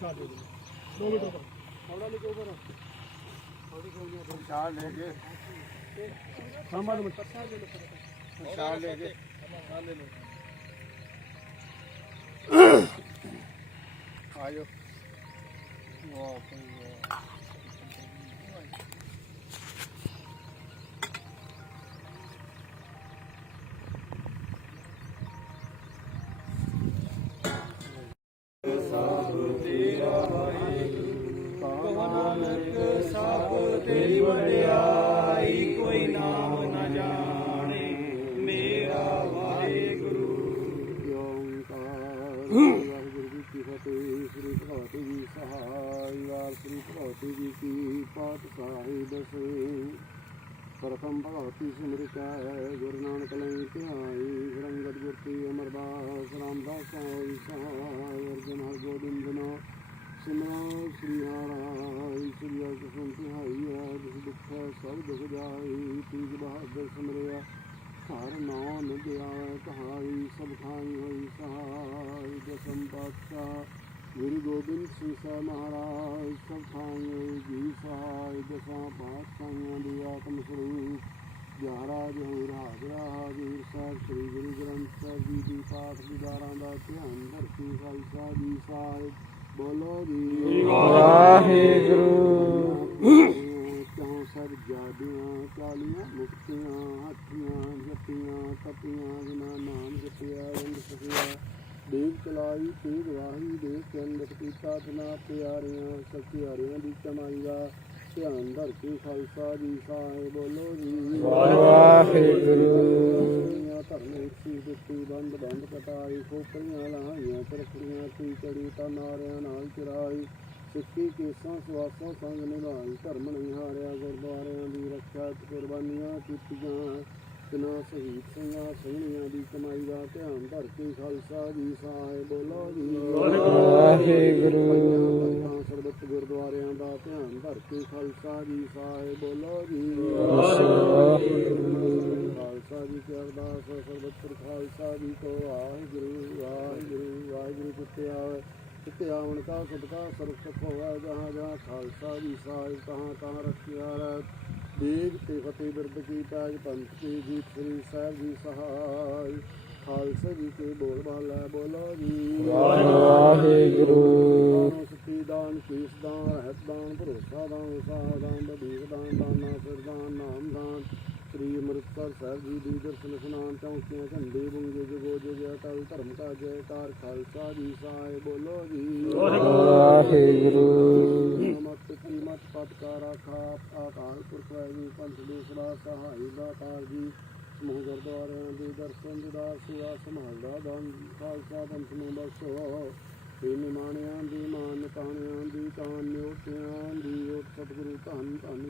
छा दे देंगे दो मीटर पर थोड़ा लेके ऊपर चार लेके संभाल मत चार लेके आयो वाह ਸੋ ਨਿਹਾਲ ਸਤਿ ਸ਼੍ਰੀ ਅਕਾਲ ਵਾਹਿਗੁਰੂ। ਜੀ ਕੀ ਫਤਿਹ, ਸ੍ਰੀ ਭਗਵਤੀ ਜੀ ਸਹਾਇ ਵਾਰ ਸ੍ਰੀ ਭਗਵਤੀ ਜੀ ਕੀ ਪਾਤਸ਼ਾਹੀ ਦਸੇ। ਪ੍ਰਥਮ ਭਗਵਤੀ ਸਿਮਰਿਤਾ ਗੁਰੂ ਨਾਨਕ ਲਈ ਧਿਆਈ ਰੰਗਤ ਗੁਰਤੀ ਅਮਰਦਾਸ, ਰਾਮਦਾਸ ਸਹਾਇ ਸਹਾਇ ਅਰਜਨ ਹਰ ਗੋਬਿੰਦ ਨੋ ਸਿਮਰੋ ਸ੍ਰੀ ਹਰਿ ਸ੍ਰੀ ਅਸ ਸੰਤਿਹਾਈ ਜਿਸ ਦੁਖ ਸਭ ਦੁਖ ਜਾਈ ਤੀਜ ਬਹਾਦਰ ਸਿਮਰਿਆ ਹਰ ਨਾਮ ਨਿਧਿਆ ਕਹਾਈ ਸਭ ਥਾਈ ਹੋਈ ਸਹਾਈ ਦਸਮ ਪਾਤਸ਼ਾਹ ਗੁਰੂ ਗੋਬਿੰਦ ਸਿੰਘ ਸਾਹਿਬ ਮਹਾਰਾਜ ਸਭ ਥਾਈ ਹੋਈ ਜੀ ਸਹਾਈ ਦਸਾਂ ਪਾਤਸ਼ਾਹਾਂ ਦੀ ਆਤਮ ਸਰੂਪ ਗਿਆਰਾ ਜਹੂਰ ਹਾਜ਼ਰਾ ਹਾਜ਼ਰ ਸਾਹਿਬ ਸ੍ਰੀ ਗੁਰੂ ਗ੍ਰੰਥ ਸਾਹਿਬ ਜੀ ਦੀ ਪਾਠ ਦੀਦਾਰਾਂ ਦਾ ਧਿਆਨ ਧਰਤੀ ਖਾਲਸਾ ਜੀ ਸਾਹਿਬ ਬੋਲੋ ਜੀ। ਵਾਹਿਗੁਰੂ। ਚਾਹੋਂ ਸਰ ਜਾਦੀਆਂ ਚਾਲੀਆਂ ਮੁਕਤੀਆਂ ਹੱਥੀਆਂ ਜੱਟੀਆਂ ਤਪੀਆਂ ਬਿਨਾ ਨਾਮ ਜਪਿਆ ਰੰਗ ਸਕਿਆ ਦੇਵ ਚਲਾਈ ਤੇ ਗਵਾਹੀ ਦੇ ਚੰਦ ਕੀਤਾ ਬਿਨਾ ਪਿਆਰਿਆਂ ਸਚਿਆਰਿਆਂ ਦੀ ਕਮਾਈ ਦਾ ਧਿਆਨ ਧਰ ਕੇ ਖਾਲਸਾ ਜੀ ਸਾਹਿਬ ਬੋਲੋ ਜੀ। ਵਾਹਿਗੁਰੂ। ਦੁਨੀਆ ਧਰਨੇ ਸੀ ਦਿੱਤੀ ਬੰਦ ਬੰਦ ਕਟਾਈ ਖੋਪਰੀਆਂ ਲਾਈਆਂ ਚਰਖੜੀਆਂ ਕੀ ਚੜੀ ਤਾਂ ਨਾਰਿਆਂ ਨਾਲ ਚਰਾਈ ਸਿੱਖੀ ਕੇਸਾਂ ਸਵਾਸਾਂ ਸੰਗ ਨਿਭਾਈ ਧਰਮ ਨਹੀਂ ਹਾਰਿਆ ਗੁਰਦੁਆਰਿਆਂ ਦੀ ਰੱਖਿਆ ਕੁਰਬਾਨੀਆਂ ਕੀਤੀਆਂ। ਤਿਨਾ ਸ਼ਹੀਦ ਸਿੰਘਾਂ ਸਿੰਘਣੀਆਂ ਦੀ ਕਮਾਈ ਦਾ ਧਿਆਨ ਧਰ ਕੇ ਖਾਲਸਾ ਜੀ ਸਾਹਿਬ ਬੋਲੋ ਜੀ। ਵਾਹਿਗੁਰੂ ਭਗਤਾਂ ਸਰਬੱਤ ਗੁਰਦੁਆਰਿਆਂ ਦਾ ਧਿਆਨ ਧਰ ਕੇ ਖਾਲਸਾ ਜੀ ਸਾਹਿਬ ਬੋਲੋ ਜੀ। ਖਾਲਸਾ ਜੀ ਕੀ ਅਰਦਾਸ ਸਰਬੱਤਰ ਖਾਲਸਾ ਜੀ ਕੋ ਵਾਹਿਗੁਰੂ ਵਾਹਿਗੁਰੂ ਵਾਹਿਗੁਰੂ ਕਿਤੇ ਆਵੇ ਕਿਤੇ ਆਵਣ ਕਾ ਸਦਕਾ ਸਰਬ ਸੁਖ ਹੋਵੇ ਜਹਾਂ ਜਹਾਂ ਖਾਲਸਾ ਜੀ ਸਾਹਿਬ ਤਹਾਂ ਤਹਾਂ ਰੱਖਿਆ ਰਹਿ। ਦੇਗ ਤੇ ਫਤਿਹ ਬਿਰਦ ਕੀ ਤਾਜ ਪੰਥ ਕੀ ਜੀਤ ਸ੍ਰੀ ਸਾਹਿਬ ਜੀ ਸਹਾਇ। ਖਾਲਸਾ ਜੀ ਕੇ ਬੋਲ ਬਾਲਾ ਬੋਲੋ ਜੀ। ਵਾਹਿਗੁਰੂ ਸਤੀ ਦਾਨ ਸ਼ੀਸ ਦਾਨ ਰਹਿਤ ਦਾਨ ਭਰੋਸਾ ਦਾਨ ਉਸਾਹ ਦਾਨ ਬਦੀਕ ਦਾਨ ਦਾਨਾ ਸਿਰ ਦਾਨ ਨਾਮ ਦਾਨ ਸ੍ਰੀ ਅੰਮ੍ਰਿਤਸਰ ਸਾਹਿਬ ਜੀ ਦੀ ਦਰਸ਼ਨ ਇਸ਼ਨਾਨ ਚੌਂਕੀਆਂ ਝੰਡੇ ਬੁੰਗੇ ਜਗੋ ਜਗਿਆ ਅਟਲ ਧਰਮ ਕਾ ਜੈਕਾਰ ਖਾਲਸਾ ਜੀ ਸਾਹਿਬ ਬੋਲੋ ਜੀ। ਵਾਹਿਗੁਰੂ। ਮਤ ਕੀ ਮਤ ਪਤ ਕਾ ਰਾਖਾ ਆਕਾਲ ਪੁਰਖ ਵਾਹਿਗੁਰੂ ਪੰਥ ਦੂਸਰਾ ਸਹਾਈ ਦਾਤਾਰ ਜੀ। ਸਮੂਹ ਗੁਰਦੁਆਰਿਆਂ ਦੇ ਦਰਸ਼ਨ ਦਿਦਾਰ ਸੇਵਾ ਸੰਭਾਲਦਾ ਦਾਨ ਖਾਲਸਾ ਪੰਥ ਨੂੰ ਬਖਸ਼ੋ। ਤੇ ਨਿਮਾਣਿਆਂ ਦੀ ਮਾਨ ਨਿਤਾਣਿਆਂ ਦੀ ਤਾਨ ਨਿਉਟਿਆਂ ਦੀ ਓਟ ਸਤਿਗੁਰੂ ਧੰਨ ਧੰਨ